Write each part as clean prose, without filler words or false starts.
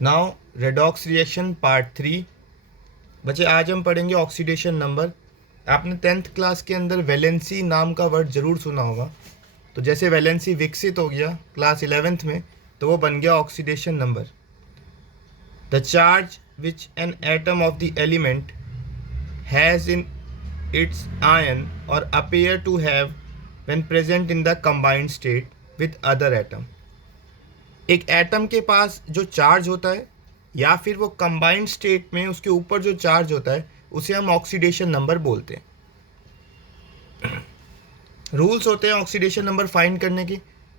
Now redox reaction part 3। बच्चे आज हम पढ़ेंगे ऑक्सीडेशन नंबर। आपने 10th क्लास के अंदर वैलेंसी नाम का वर्ड ज़रूर सुना होगा। तो जैसे वैलेंसी विकसित हो गया क्लास 11th में, तो वो बन गया oxidation number. The charge which an atom of the element has in its ion or appear to have when present in the combined state with other atom. एक एटम के पास जो चार्ज होता है या फिर वो कंबाइंड स्टेट में उसके ऊपर जो चार्ज होता है उसे हम ऑक्सीडेशन नंबर बोलते हैं। रूल्स होते हैं ऑक्सीडेशन नंबर फाइंड करने की।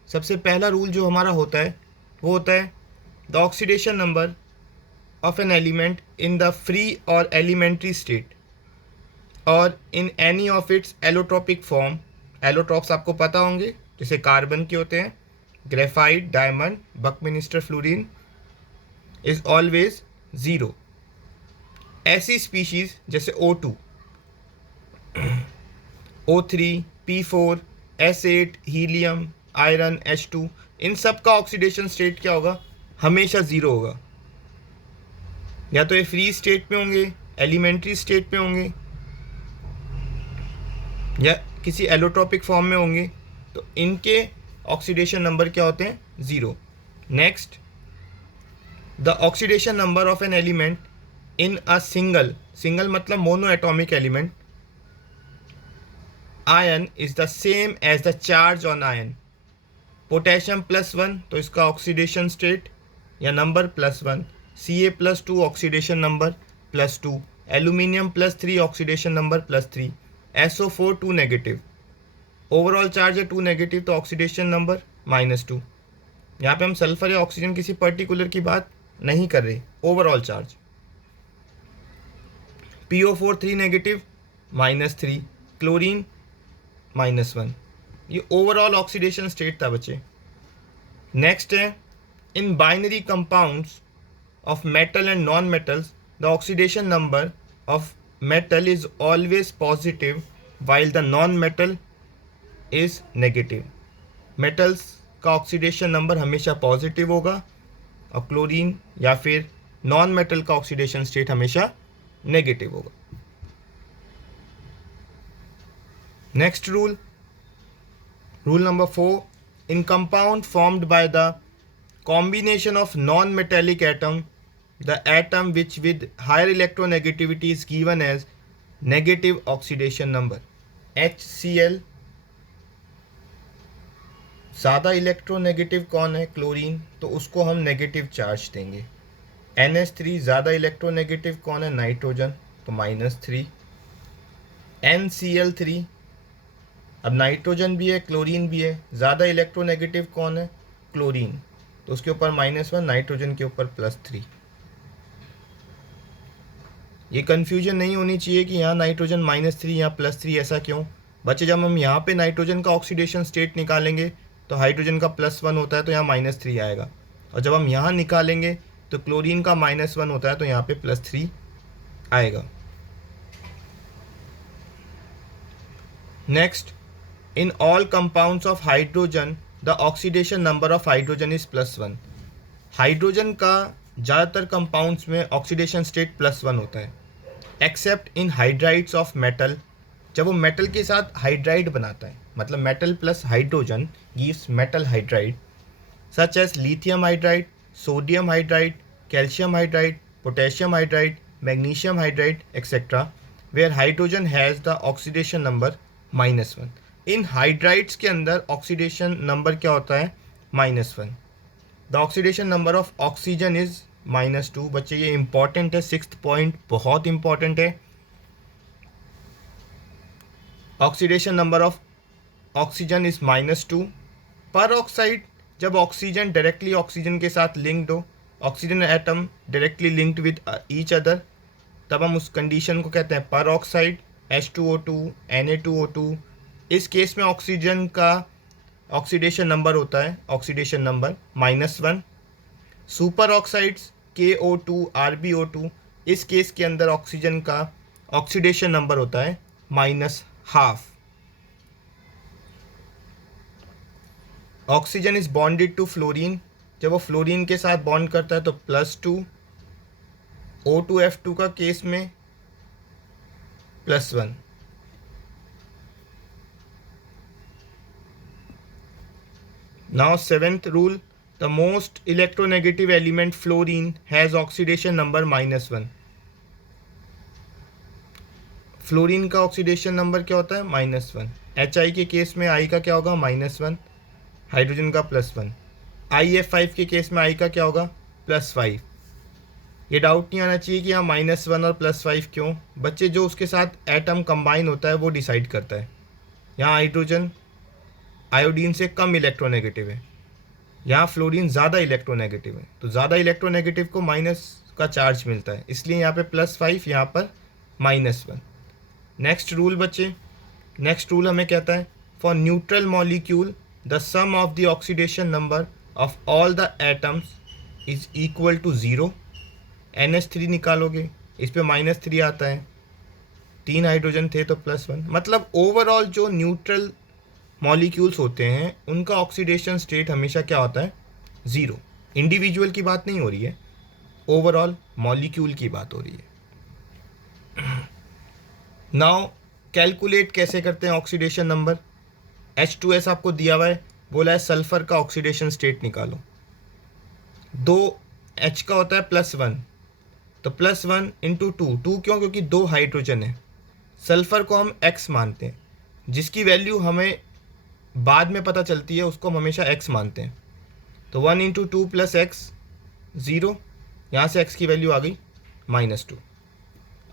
सबसे पहला रूल जो हमारा होता है वो होता है the oxidation number of an element in the free or elementary state or in any of its allotropic form. Allotropes आपको पता होंगे, जैसे कार्बन के होते हैं, graphite, diamond, buckminster fullerene, is always zero. ऐसी स्पीशीज जैसे O2, O3, P4, S8, helium, iron, H2, इन सब का ऑक्सीडेशन स्टेट क्या होगा? हमेशा ज़ीरो होगा। या तो ये फ्री स्टेट में होंगे, एलिमेंट्री स्टेट में होंगे, या किसी एलोट्रॉपिक फॉर्म में होंगे, तो इनके ऑक्सीडेशन नंबर क्या होते हैं? Zero. Next, the oxidation number of an element in a single मतलब mono atomic element ion is the same as the charge on ion. Potassium +1 तो इसका ऑक्सीडेशन स्टेट या number +1, Ca+2 oxidation number +2, aluminium +3 oxidation number +3, SO4 2 negative, overall charge है 2 negative तो oxidation number -2। यहाँ पे हम sulphur या ऑक्सीजन किसी पर्टिकुलर की बात नहीं कर रहे, overall charge. PO4 3 negative -3, chlorine -1। ये ओवरऑल ऑक्सीडेशन स्टेट था बच्चे। नेक्स्ट है in binary compounds of metal and non metals the oxidation number of metal is always positive while the non metal is negative. Metals का oxidation number हमेशा positive होगा और chlorine या फिर non metal का ऑक्सीडेशन स्टेट हमेशा negative होगा। Next rule number 4, in compound formed by the combination of non-metallic atom, the atom which with higher electronegativity is given as negative oxidation number। HCl ज़्यादा electronegative कौन है? Chlorine, तो उसको हम negative charge देंगे। NH3 ज़्यादा electronegative कौन है? नाइट्रोजन, तो -3। NCl3, अब नाइट्रोजन भी है क्लोरीन भी है, ज़्यादा इलेक्ट्रोनेगेटिव कौन है? क्लोरीन, तो उसके ऊपर -1, नाइट्रोजन के ऊपर +3। ये कन्फ्यूजन नहीं होनी चाहिए कि यहाँ नाइट्रोजन -3 यहाँ +3, ऐसा क्यों? बच्चे जब हम यहाँ पे नाइट्रोजन का ऑक्सीडेशन स्टेट निकालेंगे तो हाइड्रोजन का +1 होता है तो यहाँ -3 आएगा, और जब हम यहाँ निकालेंगे तो क्लोरीन का -1 होता है तो यहाँ पे +3 आएगा। Next, in all compounds of hydrogen the oxidation number of hydrogen is +1। Hydrogen का ज़्यादातर कंपाउंड्स में ऑक्सीडेशन स्टेट +1 होता है, except in hydrides of metal. जब वो मेटल के साथ हाइड्राइड बनाता है, मतलब metal plus hydrogen gives metal hydride, such as lithium hydride, sodium hydride, calcium hydride, potassium hydride, magnesium hydride etcetera, where hydrogen has the oxidation number -1। इन hydrides के अंदर ऑक्सीडेशन नंबर क्या होता है? -1। The oxidation number of oxygen is -2। बच्चे ये important है, 6th point बहुत इंपॉर्टेंट है। Oxidation number of oxygen is -2। पर ऑक्साइड, जब ऑक्सीजन डायरेक्टली ऑक्सीजन के साथ लिंक्ड हो, oxygen atom directly linked with each other, तब हम उस कंडीशन को कहते हैं पर ऑक्साइड। H2O2, Na2O2, इस केस में ऑक्सीजन का ऑक्सीडेशन नंबर होता है, oxidation number -1। Super oxides KO2, RbO2, इस केस के अंदर ऑक्सीजन का ऑक्सीडेशन नंबर होता है -1/2। Oxygen is bonded to fluorine जब वो फ्लोरीन के साथ बॉन्ड करता है तो +2, O2F2 का केस में +1। Now seventh rule, the most electronegative element fluorine has oxidation number -1। Fluorine का ऑक्सीडेशन नंबर क्या होता है? -1। HI के केस में I का क्या होगा? -1, हाइड्रोजन का +1। IF5 के केस में I का क्या होगा? +5। ये डाउट नहीं आना चाहिए कि यहाँ -1 और +5 क्यों। बच्चे, जो उसके साथ एटम कंबाइन होता है वो डिसाइड करता है। यहाँ हाइड्रोजन आयोडीन से कम इलेक्ट्रोनेगेटिव है, यहाँ फ्लोरीन ज़्यादा इलेक्ट्रोनेगेटिव है, तो ज़्यादा इलेक्ट्रोनेगेटिव को माइनस का चार्ज मिलता है, इसलिए यहाँ पे +5, यहाँ पर -1। नेक्स्ट रूल बच्चे, नेक्स्ट रूल हमें कहता है for neutral molecule the sum of the oxidation number of all the atoms is equal to 0। NH3 निकालोगे, इस पे -3 आता है, 3 हाइड्रोजन थे तो +1। मतलब ओवरऑल जो न्यूट्रल मॉलिक्यूल्स होते हैं उनका ऑक्सीडेशन स्टेट हमेशा क्या होता है? 0। इंडिविजुअल की बात नहीं हो रही है, ओवरऑल मॉलिक्यूल की बात हो रही है। नाउ कैलकुलेट कैसे करते हैं ऑक्सीडेशन नंबर? H2S आपको दिया हुआ है, बोला है सल्फर का ऑक्सीडेशन स्टेट निकालो। 2H का होता है +1, तो +1 × 2 क्यों? क्योंकि 2 हाइड्रोजन है। सल्फर को हम X मानते हैं, जिसकी वैल्यू हमें बाद में पता चलती है उसको हम हमेशा X मानते हैं। तो 1 × 2 + X 0, यहाँ से X की वैल्यू आ गई -2।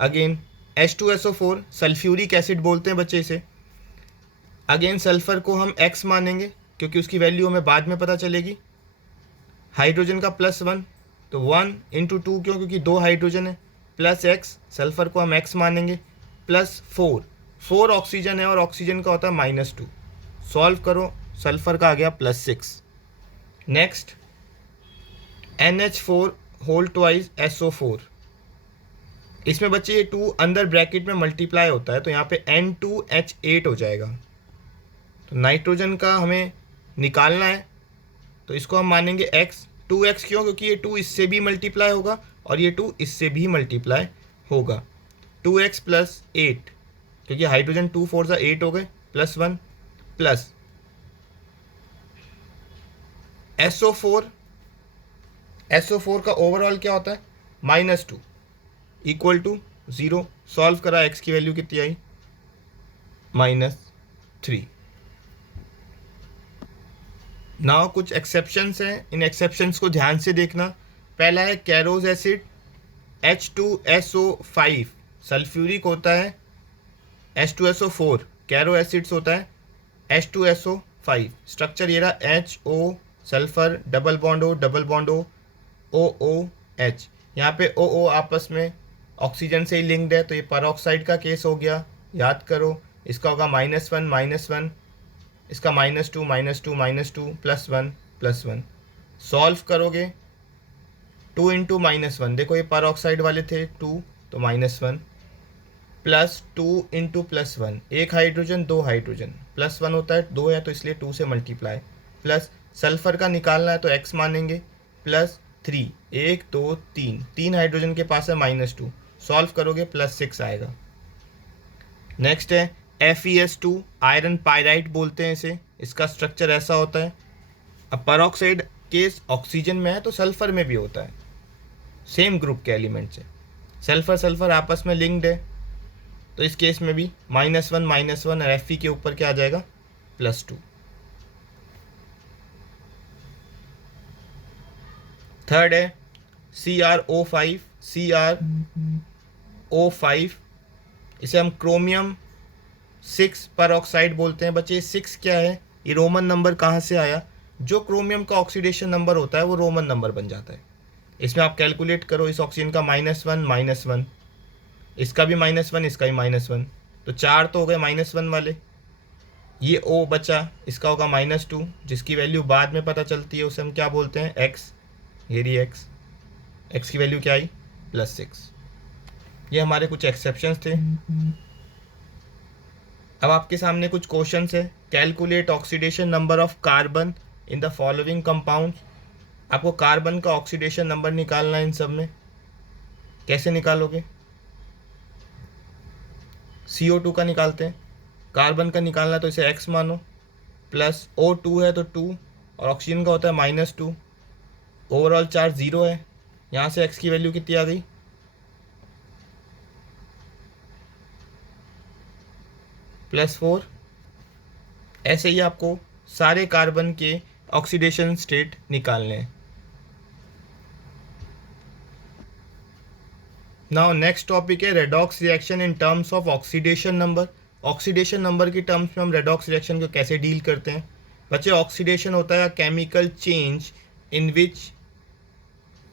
अगेन H2SO4 सल्फ्यूरिक एसिड बोलते हैं बच्चे इसे। अगेन सल्फर को हम X मानेंगे क्योंकि उसकी वैल्यू हमें बाद में पता चलेगी। हाइड्रोजन का +1, तो 1 × 2 क्यों? क्योंकि 2 हाइड्रोजन है, +X, सल्फर को हम X मानेंगे, +4 ऑक्सीजन है और ऑक्सीजन का होता है -2। सॉल्व करो, सल्फर का आ गया +6। Next NH4 whole twice SO4, इसमें बच्चे ये 2 अंदर ब्रैकेट में मल्टीप्लाई होता है तो यहाँ पे N2H8 हो जाएगा। तो नाइट्रोजन का हमें निकालना है तो इसको हम मानेंगे X। 2X क्यों? क्योंकि ये 2 इससे भी मल्टीप्लाई होगा और ये 2 इससे भी मल्टीप्लाई होगा। 2X + 8, क्योंकि हाइड्रोजन 2 4 8 हो गए, +1 प्लस SO4 का ओवरऑल क्या होता है? -2 इक्वल टू 0। सॉल्व करा, X की वैल्यू कितनी आई? -3। नाउ कुछ एक्सेप्शंस हैं, इन एक्सेप्शंस को ध्यान से देखना। पहला है कैरोज एसिड H2SO5 सल्फ्यूरिक होता है, H2SO4 कैरो एसिड्स होता है, H2SO5 स्ट्रक्चर ये रहा, HO sulphur double bond O OOH। यहाँ पे OO आपस में ऑक्सीजन से ही लिंक्ड है तो ये परऑक्साइड का केस हो गया, याद करो। इसका होगा -1 इसका -2 +1 +1। सॉल्व करोगे 2 × -1, देखो ये परऑक्साइड वाले थे 2 तो -1 +2 × +1, 1 हाइड्रोजन 2 हाइड्रोजन, +1 होता है 2 है तो इसलिए 2 से मल्टीप्लाई, प्लस सल्फर का निकालना है तो X मानेंगे, +3 1 2 3 हाइड्रोजन के पास है -2, सॉल्व करोगे +6 आएगा। नेक्स्ट है FeS2 आयरन पायराइट बोलते हैं इसे, इसका स्ट्रक्चर ऐसा होता है। अब परऑक्साइड केस ऑक्सीजन में है तो सल्फर में भी होता है, सेम ग्रुप के एलिमेंट से सल्फर आपस में लिंक्ड है तो इस केस में भी -1 और Fe के ऊपर क्या आ जाएगा? +2। थर्ड है CrO5 इसे हम क्रोमियम 6 परऑक्साइड बोलते हैं। बच्चे 6 क्या है? ये रोमन नंबर कहाँ से आया? जो क्रोमियम का ऑक्सीडेशन नंबर होता है वो रोमन नंबर बन जाता है। इसमें आप कैलकुलेट करो, इस ऑक्सीजन का -1, इसका भी -1, इसका भी -1, तो 4 तो हो गए -1 वाले। ये O बचा, इसका होगा -2, जिसकी वैल्यू बाद में पता चलती है उसे हम क्या बोलते हैं? X। ये रही X की वैल्यू क्या आई? +6। ये हमारे कुछ एक्सेप्शंस थे। अब आपके सामने कुछ क्वेश्चंस है। Calculate oxidation number of carbon in the following compounds. आपको कार्बन का ऑक्सीडेशन नंबर निकालना है इन सब में। कैसे निकालोगे? CO2 का निकालते हैं, कार्बन का निकालना तो इसे x मानो, प्लस O2 है तो 2 और ऑक्सीजन का होता है -2। ओवरऑल चार्ज 0 है। यहाँ से x की वैल्यू कितनी आ गई? +4। ऐसे ही आपको सारे कार्बन के ऑक्सीडेशन स्टेट निकालने हैं। नाउ नेक्स्ट टॉपिक है redox reaction in terms of oxidation number. Oxidation number की टर्म्स में हम रेडॉक्स रिएक्शन को कैसे डील करते हैं? बच्चे, ऑक्सीडेशन होता है chemical change in which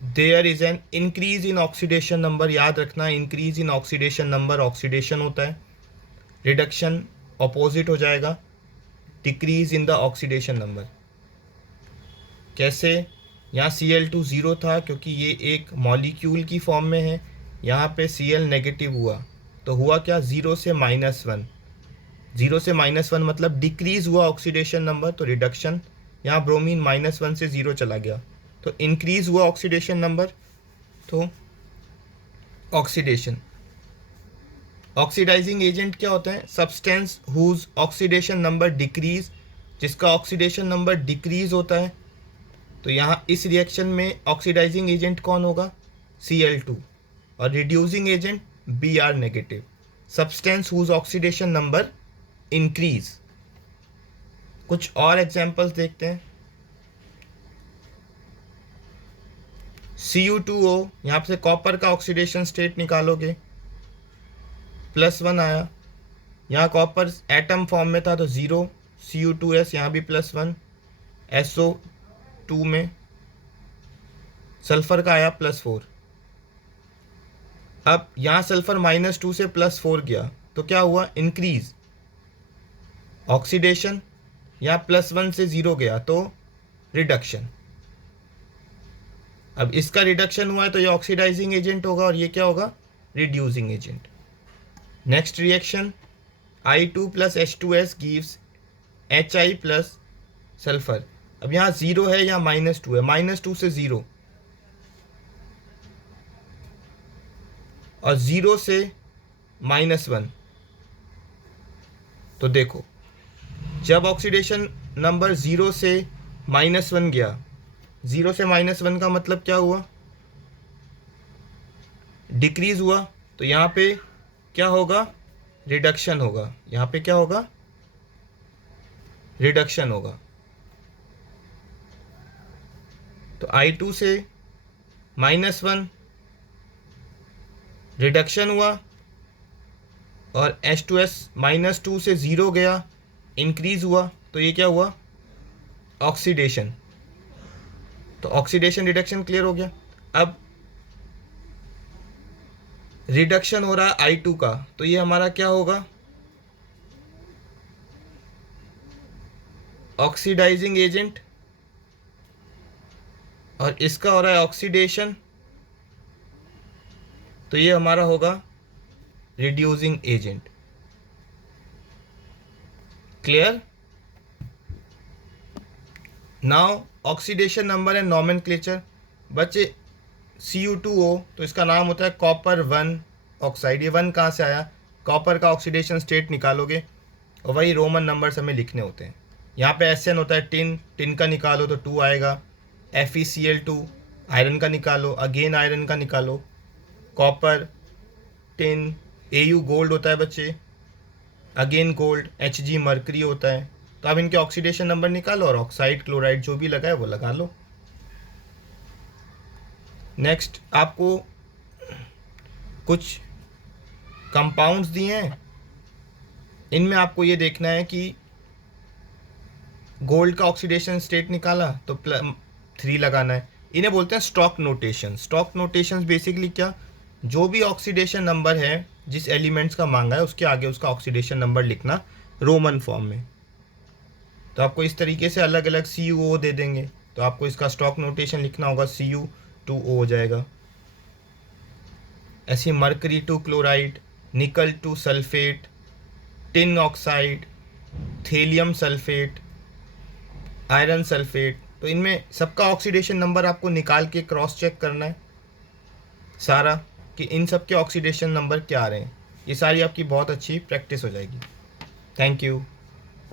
there is an increase in oxidation number. याद रखना, increase in oxidation number oxidation होता है। रिडक्शन अपोजिट हो जाएगा, decrease in the oxidation number. कैसे? यहाँ Cl2 0 था क्योंकि ये एक मॉलिक्यूल की फॉर्म में है, यहाँ पे Cl नेगेटिव हुआ तो हुआ क्या? 0 से -1। 0 से -1 मतलब डिक्रीज हुआ ऑक्सीडेशन नंबर, तो रिडक्शन। यहाँ ब्रोमीन -1 से 0 चला गया तो इंक्रीज हुआ ऑक्सीडेशन नंबर, तो ऑक्सीडेशन। ऑक्सीडाइजिंग एजेंट क्या होते हैं? Substance whose oxidation number decrease, जिसका ऑक्सीडेशन नंबर डिक्रीज होता है। तो यहाँ इस रिएक्शन में ऑक्सीडाइजिंग एजेंट कौन होगा? Cl2। और reducing agent Br negative. Substance whose oxidation number increase. कुछ और एग्जांपल्स देखते हैं। Cu2O, यहाँ से कॉपर का ऑक्सीडेशन स्टेट निकालोगे, +1 आया। यहाँ कॉपर एटम फॉर्म में था तो 0, Cu2S, यहाँ भी +1। SO2 में सल्फर का आया +4। अब यहाँ सल्फर -2 से +4 गया तो क्या हुआ? Increase oxidation. यहाँ +1 से 0 गया तो रिडक्शन। अब इसका रिडक्शन हुआ है तो ये ऑक्सीडाइजिंग एजेंट होगा और ये क्या होगा? Reducing agent. Next reaction, I2 + H2S gives HI + sulphur. अब यहाँ 0 है, यहाँ -2 है, -2 से 0 और 0 से -1। तो देखो, जब ऑक्सीडेशन नंबर 0 से -1 गया, 0 से -1 का मतलब क्या हुआ? डिक्रीज हुआ। तो यहाँ पे क्या होगा? रिडक्शन होगा। यहाँ पे क्या होगा? रिडक्शन होगा। तो I2 से -1 रिडक्शन हुआ और H2S -2 से 0 गया, इंक्रीज हुआ। तो ये क्या हुआ? ऑक्सीडेशन। तो ऑक्सीडेशन रिडक्शन क्लियर हो गया। अब रिडक्शन हो रहा है I2 का, तो ये हमारा क्या होगा? Oxidising agent. और इसका हो रहा है ऑक्सीडेशन, तो ये हमारा होगा reducing agent. Clear? Now oxidation number and nomenclature. बच्चे, Cu2O तो इसका नाम होता है कॉपर 1 ऑक्साइड। ये 1 कहाँ से आया? कॉपर का ऑक्सीडेशन स्टेट निकालोगे और वही रोमन नंबर्स हमें लिखने होते हैं। यहाँ पे SN होता है टिन, टिन का निकालो तो 2 आएगा। FeCl2 आयरन का निकालो, अगेन आयरन का निकालो। कॉपर, टिन, Au गोल्ड होता है बच्चे, अगेन गोल्ड। Hg मर्करी होता है। तो अब इनके ऑक्सीडेशन नंबर निकालो और ऑक्साइड क्लोराइड जो भी लगा है वो लगा लो। नेक्स्ट, आपको कुछ कंपाउंड्स दिए हैं, इनमें आपको ये देखना है कि गोल्ड का ऑक्सीडेशन स्टेट निकाला तो 3 लगाना है। इन्हें बोलते हैं stock notation. Stock notations basically क्या? जो भी ऑक्सीडेशन नंबर है जिस एलिमेंट्स का मांगा है उसके आगे उसका ऑक्सीडेशन नंबर लिखना रोमन फॉर्म में। तो आपको इस तरीके से अलग अलग CuO दे देंगे तो आपको इसका स्टॉक नोटेशन लिखना होगा, Cu2O हो जाएगा। ऐसे मर्करी 2 क्लोराइड, निकल 2 sulphate, tin oxide, thallium sulphate, iron sulphate, तो इनमें सबका ऑक्सीडेशन नंबर आपको निकाल के क्रॉस चेक करना है सारा, कि इन सब के ऑक्सीडेशन नंबर क्या आ रहे हैं। ये सारी आपकी बहुत अच्छी प्रैक्टिस हो जाएगी। Thank you.